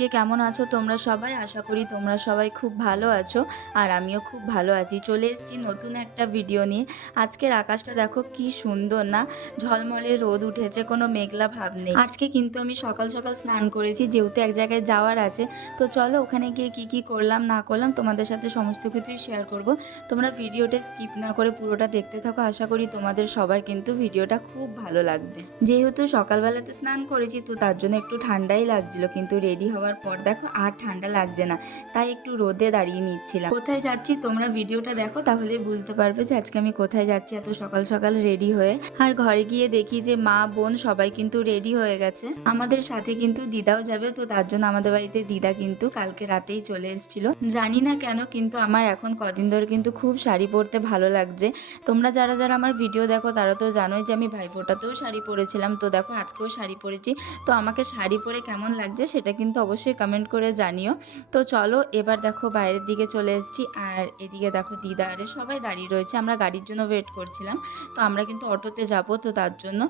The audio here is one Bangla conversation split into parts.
কে কেমন আছো তোমরা সবাই? আশা করি তোমরা সবাই খুব ভালো আছো আর আমিও খুব ভালো আছি। চলে এসেছি নতুন একটা ভিডিও নিয়ে। আজকের আকাশটা দেখো কি সুন্দর না, ঝলমলে রোদ উঠেছে, কোনো মেঘলা ভাব নেই। আজকে কিন্তু আমি সকাল সকাল স্নান করেছি, যেহেতু এক জায়গায় যাওয়ার আছে। তো চলো ওখানে গিয়ে কি কি করলাম না করলাম তোমাদের সাথে সমস্ত কিছুই শেয়ার করব। তোমরা ভিডিওটা স্কিপ না করে পুরোটা দেখতে থাকো। আশা করি তোমাদের সবার কিন্তু ভিডিওটা খুব ভালো লাগবে। যেহেতু সকালবেলাতে স্নান করেছি তো তার জন্য একটু ঠান্ডাই লাগছিল, কিন্তু রেডি হওয়ার পর দেখো আর ঠান্ডা লাগছে না, তাই একটু রোদে দাঁড়িয়ে নিচ্ছিলাম। কোথায় যাচ্ছি তোমরা ভিডিওটা দেখো, তাহলে বুঝতে পারবে যে আজকে আমি কোথায় যাচ্ছি এত সকাল সকাল রেডি হয়ে। আর ঘরে গিয়ে দেখি যে মা বোন সবাই কিন্তু রেডি হয়ে গেছে। আমাদের সাথে কিন্তু দিদাও যাবে, তো তার জন্য আমাদের বাড়িতে দিদা কিন্তু কালকে রাতেই চলে এসেছিল। জানি না কেন কিন্তু আমার এখন কদিন ধরে কিন্তু খুব শাড়ি পরতে ভালো লাগছে। তোমরা যারা যারা আমার ভিডিও দেখো তারা তো জানোই যে আমি ভাইফোঁটাতেও শাড়ি পরেছিলাম, তো দেখো আজকেও শাড়ি পরেছি। তো আমাকে শাড়ি পরে কেমন লাগছে সেটা কিন্তু অবশ্যই কমেন্ট করে জানিও। তো চলো এবার দেখো বাইরের দিকে চলে এসেছি, আর এদিকে দেখো দিদা আরে সবাই দাঁড়িয়ে রয়েছে। আমরা গাড়ির জন্য ওয়েট করছিলাম, তো আমরা কিন্তু অটোতে যাব, তো তার জন্য।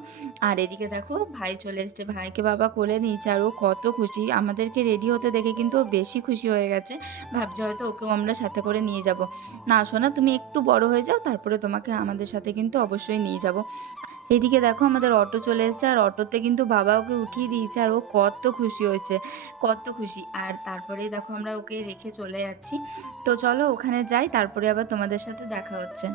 আর এদিকে দেখো ভাই চলে এসেছে, ভাইকে বাবা কোলে নিয়েছে আর ও কত খুশি। আমাদেরকে রেডি হতে দেখে কিন্তু ও বেশি খুশি হয়ে গেছে, ভাবছে হয়তো ওকেও আমরা সাথে করে নিয়ে যাব। না শোনা, তুমি একটু বড় হয়ে যাও, তারপরে তোমাকে আমাদের সাথে কিন্তু অবশ্যই নিয়ে যাব। এইদিকে দেখো আমাদের অটো চলে এসেছে, আর অটোতে কিন্তু বাবা ওকে উঠিয়ে দিয়েছে, আর ও কত খুশি হয়েছে, কত খুশি। আর তারপরে দেখো আমরা ওকে রেখে চলে যাচ্ছি। তো চলো ওখানে যাই, তারপরে আবার তোমাদের সাথে দেখা হচ্ছে।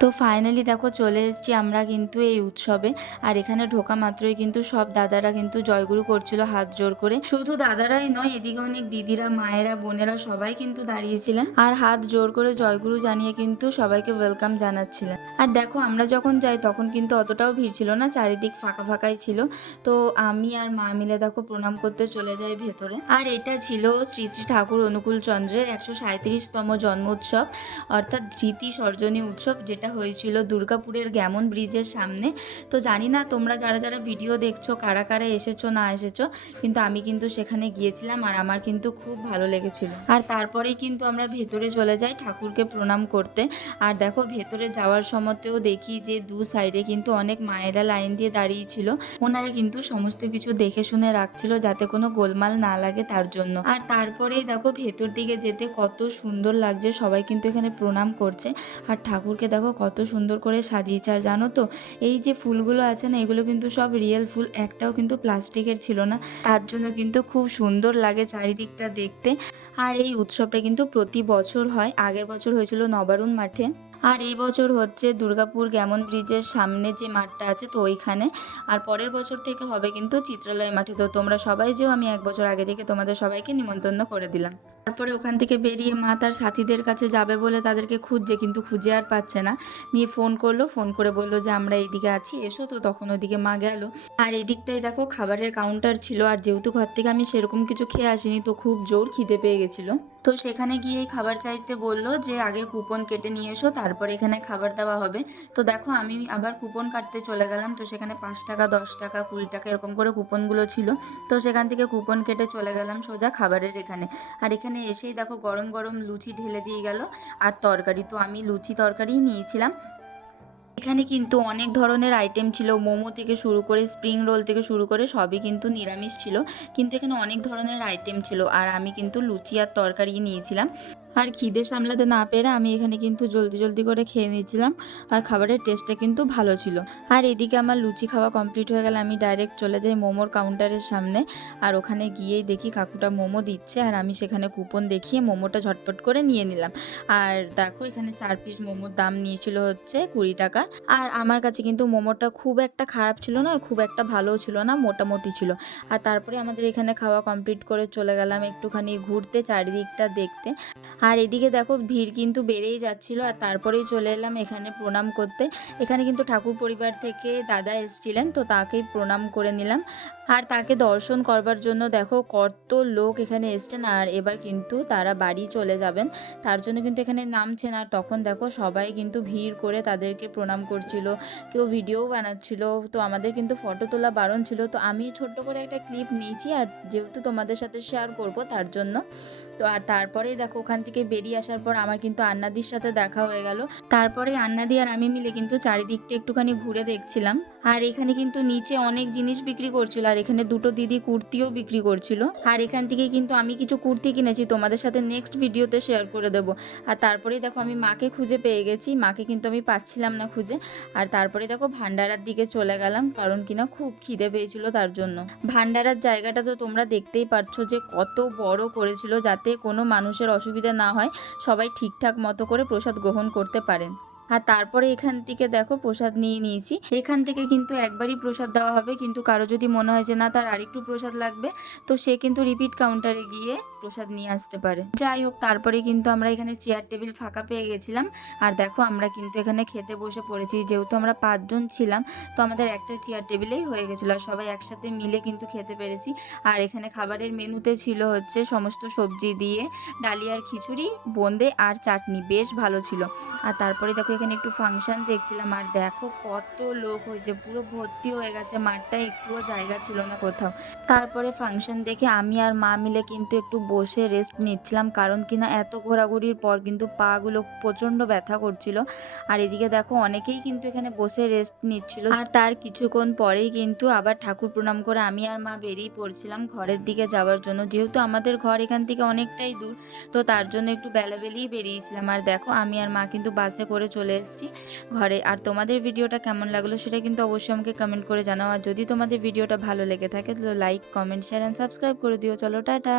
তো ফাইনালি দেখো চলে এসেছি আমরা কিন্তু এই উৎসবে। আর এখানে ঢোকা মাত্রই কিন্তু সব দাদারা কিন্তু জয়গুরু করছিল হাত জোর করে। শুধু দাদারাই নয়, এদিকে অনেক দিদিরা, মায়েরা, বোনেরা সবাই কিন্তু দাঁড়িয়েছিলেন আর হাত জোর করে জয়গুরু জানিয়ে কিন্তু সবাইকে ওয়েলকাম জানাচ্ছিলেন। আর দেখো আমরা যখন যাই তখন কিন্তু অতটাও ভিড় ছিল না, চারিদিক ফাঁকা ফাঁকাই ছিল। তো আমি আর মা মিলে দেখো প্রণাম করতে চলে যাই ভেতরে। আর এটা ছিল শ্রী শ্রী ঠাকুর অনুকূল চন্দ্রের 137তম জন্ম উৎসব, অর্থাৎ ধৃতি সর্জনী উৎসব, যেটা হয়েছিল দুর্গাপুরের গ্যামন ব্রিজের সামনে। তো জানি না তোমরা যারা যারা ভিডিও দেখছো কারা কারা এসেছো না এসেছো, কিন্তু আমি কিন্তু সেখানে গিয়েছিলাম আর আমার কিন্তু খুব ভালো লেগেছিল। আর তারপরেই কিন্তু আমরা ভেতরে চলে যাই ঠাকুরকে প্রণাম করতে। আর দেখো ভেতরে যাওয়ার সময়তেও দেখি যে দু সাইডে কিন্তু অনেক মায়েরা লাইন দিয়ে দাঁড়িয়েছিল। ওনারা কিন্তু সমস্ত কিছু দেখে শুনে রাখছিল যাতে কোনো গোলমাল না লাগে তার জন্য। আর তারপরেই দেখো ভেতর দিকে যেতে কত সুন্দর লাগছে, সবাই কিন্তু এখানে প্রণাম করছে। আর ঠাকুরকে দেখো কত সুন্দর করে সাজিয়েছে। আর জানো তো এই যে ফুলগুলো আছে না, এগুলো কিন্তু সব রিয়েল ফুল, একটাও কিন্তু প্লাস্টিকের ছিল না, তার জন্য কিন্তু খুব সুন্দর লাগে চারিদিকটা দেখতে। আর এই উৎসবটা কিন্তু প্রতি বছর হয়, আগের বছর হয়েছিল নবারুণ মাঠে, আর এই বছর হচ্ছে দুর্গাপুর গ্যামন ব্রিজের সামনে যে মাঠটা আছে তো ওইখানে। আর পরের বছর থেকে হবে কিন্তু চিত্রালয় মাঠে। তো তোমরা সবাই যেও, আমি এক বছর আগে থেকে তোমাদের সবাইকে নিমন্ত্রণ করে দিলাম। তারপরে ওখান থেকে বেরিয়ে মা তার সাথীদের কাছে যাবে বলে তাদেরকে খুঁজছে, কিন্তু খুঁজে আর পাচ্ছে না। নিয়ে ফোন করলো, ফোন করে বললো যে আমরা এইদিকে আছি এসো। তো তখন ওদিকে মা গেল। আর এদিকটাই দেখো খাবারের কাউন্টার ছিল, আর যেহেতু ঘর থেকে আমি সেরকম কিছু খেয়ে আসিনি তো খুব জোর খিদে পেয়ে গেছিলো। তো সেখানে গিয়ে খাবার চাইতে বললো যে আগে কুপন কেটে নিয়ে এসো, তারপরে এখানে খাবার দেওয়া হবে। তো দেখো আমি আবার কুপন কাটতে চলে গেলাম। তো সেখানে 5 টাকা, 10 টাকা, 20 টাকা এরকম করে কুপনগুলো ছিল। তো সেখান থেকে কুপন কেটে চলে গেলাম সোজা খাবারের এখানে। আর এখানে এসেই দেখো গরম গরম লুচি ঢেলে দিয়ে গেল আর তরকারি। তো আমি লুচি তরকারিই নিয়েছিলাম। এখানে কিন্তু অনেক ধরনের আইটেম ছিল, মোমো থেকে শুরু করে স্প্রিং রোল থেকে শুরু করে সবই কিন্তু নিরামিষ ছিল, কিন্তু এখানে অনেক ধরনের আইটেম ছিল। আর আমি কিন্তু লুচি আর তরকারি নিয়েছিলাম। আর খিদে সামলাতে না পেরে আমি এখানে কিন্তু জলদি জলদি করে খেয়ে নিয়েছিলাম। আর খাবারের টেস্টটা কিন্তু ভালো ছিল। আর এদিকে আমার লুচি খাওয়া কমপ্লিট হয়ে গেলে আমি ডাইরেক্ট চলে যাই মোমোর কাউন্টারের সামনে। আর ওখানে গিয়েই দেখি কাকুটা মোমো দিচ্ছে, আর আমি সেখানে কুপন দেখিয়ে মোমোটা ঝটপট করে নিয়ে নিলাম। আর দেখো এখানে 4 পিস মোমোর দাম নিয়েছিল হচ্ছে 20 টাকা। আর আমার কাছে কিন্তু মোমোটা খুব একটা খারাপ ছিল না আর খুব একটা ভালোও ছিল না, মোটামুটি ছিল। আর তারপরে আমাদের এখানে খাওয়া কমপ্লিট করে চলে গেলাম একটুখানি ঘুরতে, চারিদিকটা দেখতে। আর এদিকে দেখো ভিড় কিন্তু বেড়েই যাচ্ছিল। আর তারপরেই চলে এলাম এখানে প্রণাম করতে। এখানে কিন্তু ঠাকুর পরিবার থেকে দাদা এসেছিলেন, তো তাকেই প্রণাম করে নিলাম। আর তাকে দর্শন করবার জন্য দেখো কত লোক এখানে এসছেন। আর এবার কিন্তু তারা বাড়ি চলে যাবেন, তার জন্য কিন্তু এখানে নামছেন। আর তখন দেখো সবাই কিন্তু ভিড় করে তাদেরকে প্রণাম করছিল, কেউ ভিডিও বানাচ্ছিল। তো আমাদের কিন্তু ফটো তোলা বারণ ছিল, তো আমি ছোট্ট করে একটা ক্লিপ নিয়েছি, আর যেহেতু তোমাদের সাথে শেয়ার করব তার জন্য। তো আর তারপরেই দেখো ওখান থেকে বেরিয়ে আসার পর আমার কিন্তু আন্নাদির সাথে দেখা হয়ে গেল। তারপরে আন্নাদি আর আমি মিলে কিন্তু চারিদিকটা একটুখানি ঘুরে দেখছিলাম। আর এখানে কিন্তু নিচে অনেক জিনিস বিক্রি করছিল, আর এখানে দুটো দিদি কুর্তিও বিক্রি করছিল। আর এখান থেকে কিন্তু আমি কিছু কুর্তি কিনেছি, তোমাদের সাথে নেক্সট ভিডিওতে শেয়ার করে দেবো। আর তারপরেই দেখো আমি মাকে খুঁজে পেয়ে গেছি, মাকে কিন্তু আমি পাচ্ছিলাম না খুঁজে। আর তারপরে দেখো ভান্ডারার দিকে চলে গেলাম, কারণ কিনা খুব খিদে পেয়েছিল তার জন্য। ভান্ডারার জায়গাটা তো তোমরা দেখতেই পারছো যে কত বড় করেছিল, যাতে কোনো মানুষের অসুবিধা না হয়, সবাই ঠিকঠাক মতো করে প্রসাদ গ্রহণ করতে পারেন। আর তারপরে এখান থেকে দেখো প্রসাদ নিয়ে নিয়েছি। এখান থেকে কিন্তু একবারই প্রসাদ দেওয়া হবে, কিন্তু কারো যদি মনে হয় যে না তার আরেকটু প্রসাদ লাগবে, তো সে কিন্তু রিপিট কাউন্টারে গিয়ে প্রসাদ নিয়ে আসতে পারে। যাই হোক, তারপরে কিন্তু আমরা এখানে চেয়ার টেবিল ফাঁকা পেয়ে গেছিলাম। আর দেখো আমরা কিন্তু এখানে খেতে বসে পড়েছি, যেহেতু আমরা 5 জন ছিলাম, তো আমাদের একটা চেয়ার টেবিলেই হয়ে গেছিলো, আর সবাই একসাথে মিলে কিন্তু খেতে পেরেছি। আর এখানে খাবারের মেনুতে ছিল হচ্ছে সমস্ত সবজি দিয়ে ডালিয়ার খিচুড়ি, বোঁদে আর চাটনি, বেশ ভালো ছিল। আর তারপরে দেখো এখানে একটু ফাংশন দেখছিলাম, আর দেখো কত লোক হয়েছে, পুরো ভর্তি হয়ে গেছে মাঠটা, একটুও জায়গা ছিল না কোথাও। তারপরে ফাংশন দেখে আমি আর মা মিলে কিন্তু একটু বসে রেস্ট নিচ্ছিলাম, কারণ কিনা এত ঘোরাঘুরির পর কিন্তু পাগুলো প্রচণ্ড ব্যথা করছিল। আর এদিকে দেখো অনেকেই কিন্তু এখানে বসে রেস্ট নিচ্ছিল। আর তার কিছুক্ষণ পরেই কিন্তু আবার ঠাকুর প্রণাম করে আমি আর মা বেরিয়ে পড়ছিলাম ঘরের দিকে যাওয়ার জন্য, যেহেতু আমাদের ঘর এখান থেকে অনেকটাই দূর, তো তার জন্য একটু বেলাবেলিই বেরিয়েছিলাম। আর দেখো আমি আর মা কিন্তু বাসে করে চলে এসেছি ঘরে। আর তোমাদের ভিডিওটা কেমন লাগলো সেটা কিন্তু অবশ্যই আমাকে কমেন্ট করে জানাও। আর যদি তোমাদের ভিডিওটা ভালো লেগে থাকে তো like, comment, share and subscribe করে দিও। চলো টাটা।